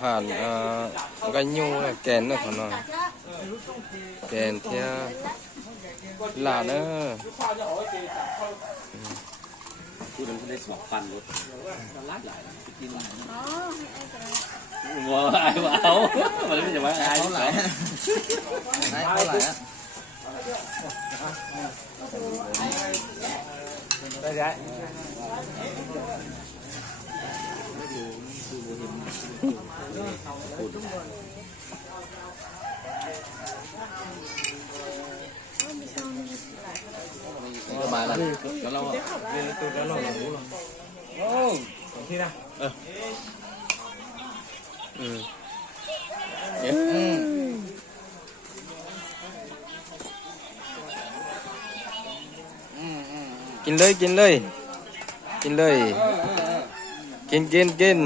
หารก็ยูเลยแกนเนอะเขาหน่อยแกนเที่ยหลานเนอะพูดถึงได้สอบฟันรถหลายกินหลายว้าวว้าวมันไม่ใช่ว่าไอ้หลายไหนเท่าไหร่อะได้ได้ก็มาแล้วก็เราตัวแล้วเรารู้หรอโอ้สองที่นะกินเลยกินเลยกินเลยกิน